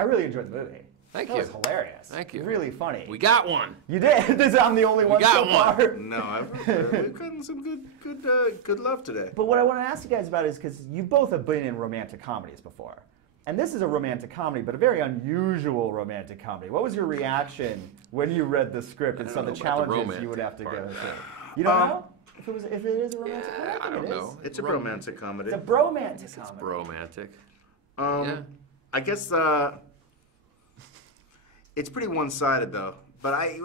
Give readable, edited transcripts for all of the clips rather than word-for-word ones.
I really enjoyed the movie. Thank That you. was hilarious. Thank you. Really funny. We got one. You did. I'm the only one so far. No, we've gotten some good love today. But what I want to ask you guys about is because you both have been in romantic comedies before. And this is a romantic comedy, but a very unusual romantic comedy. What was your reaction when you read the script and saw the challenges you would have to go through? You don't know if it is a romantic comedy? I don't know. It's a romantic comedy. It's a bromantic comedy. It's romantic. Yeah. I guess it's pretty one-sided though. But I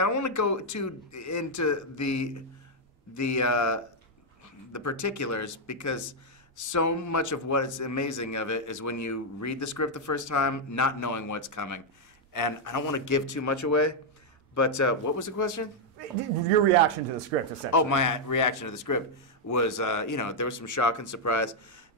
don't want to go too into the particulars because so much of what is amazing of it is when you read the script the first time, not knowing what's coming, and I don't want to give too much away. But what was the question? Your reaction to the script, essentially. Oh, my reaction to the script was, there was some shock and surprise,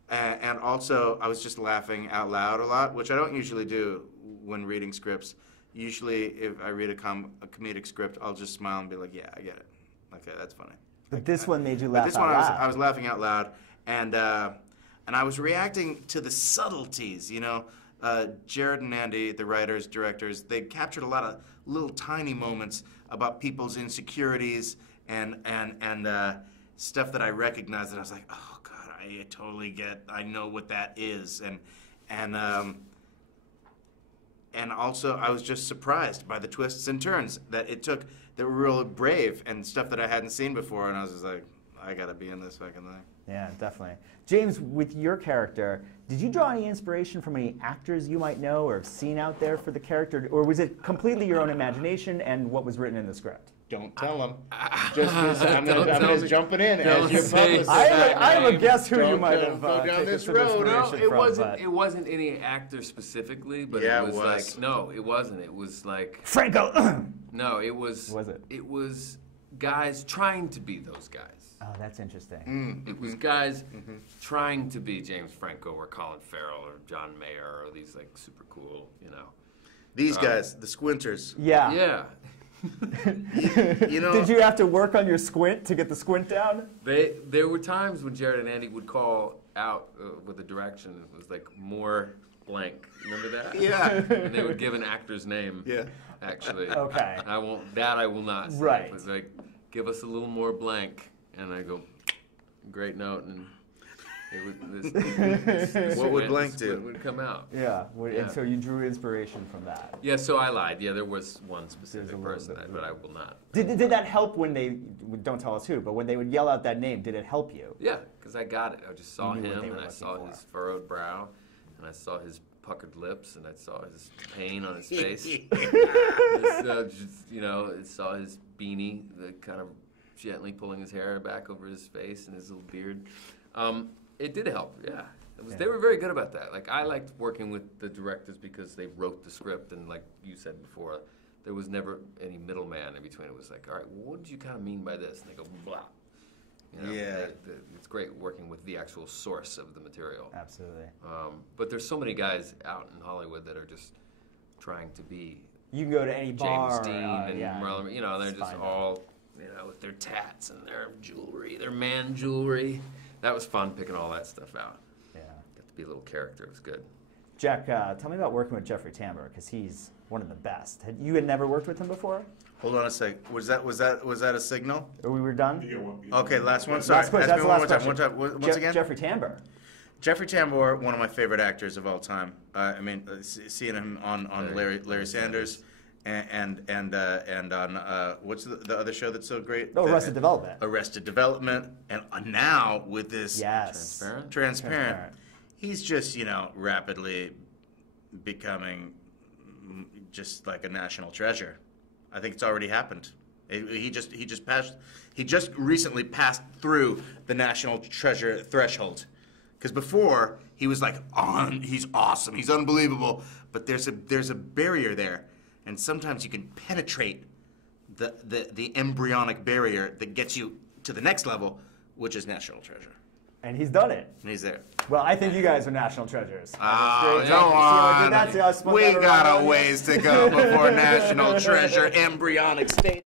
and also I was just laughing out loud a lot, which I don't usually do when reading scripts. Usually, if I read a comedic script, I'll just smile and be like, "Yeah, I get it. Okay, that's funny." But this one made you laugh This out one, loud. I was laughing out loud, and I was reacting to the subtleties. Jared and Andy, the writers, directors, they captured a lot of little tiny moments about people's insecurities and stuff that I recognized, and I was like, "Oh God, I totally get. I know what that is," and also I was just surprised by the twists and turns that it took. That were real brave and stuff that I hadn't seen before, and I was just like, I gotta be in this fucking thing. Yeah, definitely. James, with your character, did you draw any inspiration from any actors you might know or have seen out there for the character, or was it completely your own imagination and what was written in the script? Don't tell them. I'm just jumping in as your publicist. I have a guess who you might have go down this some road. No, inspiration it from, wasn't. but- It wasn't any actor specifically, but Yeah, it was it was. like no, it wasn't. It was like Franco! no, it was. Was it? It was guys trying to be those guys. Oh, that's interesting. It was guys trying to be James Franco or Colin Farrell or John Mayer or these like super cool, These guys, the squinters. Yeah. Yeah. Did you have to work on your squint to get the squint down? There were times when Jared and Andy would call out with a direction. It was like more blank. Remember that? Yeah. And they would give an actor's name. Yeah. Actually. Okay. I won't. That I will not say. Right. It was like, give us a little more blank, and I go, great note, and it would. What would blank do? Would come out. Yeah. And so you drew inspiration from that. Yeah. So I lied. Yeah, there was one specific There's a little person, bit, but I will not. Did that help when they, don't tell us who, but when they would yell out that name, did it help you? Yeah, because I got it. I just saw You knew what him, they were and I looking saw for. his furrowed brow, and I saw his puckered lips, and I saw his pain on his face. I saw his beanie, the kind of gently pulling his hair back over his face and his little beard. It did help, yeah. They were very good about that. Like, I liked working with the directors because they wrote the script, and like you said before, there was never any middleman in between. It was like, all right, well, what did you kind of mean by this? And they go, blah. Yeah. It's great working with the actual source of the material. Absolutely. But there's so many guys out in Hollywood that are just trying to be You can go to any bar. James Dean and Marlon. They're just find all, with their tats and their jewelry, their man jewelry. That was fun picking all that stuff out. Yeah. Got to be a little character. It was good. Jack, tell me about working with Jeffrey Tambor, because he's one of the best. You had never worked with him before? Hold on a sec. Was that a signal? Or we were done? Okay, last one. Sorry. Last question. Ask That's me the one last more time. question. Once again. Jeffrey Tambor. Jeffrey Tambor, one of my favorite actors of all time. Seeing him on Larry Sanders, and on what's the other show that's so great? Oh, Arrested Development. Arrested Development, and now with this Transparent. He's just rapidly becoming just like a national treasure. I think it's already happened. He just recently passed through the national treasure threshold. Because before he was like he's awesome, he's unbelievable, but there's a barrier there, and sometimes you can penetrate the embryonic barrier that gets you to the next level, which is national treasure. And he's done it. And he's there. Well, I think you guys are national treasures. Oh, go on. We got a ways to go before national treasure embryonic state.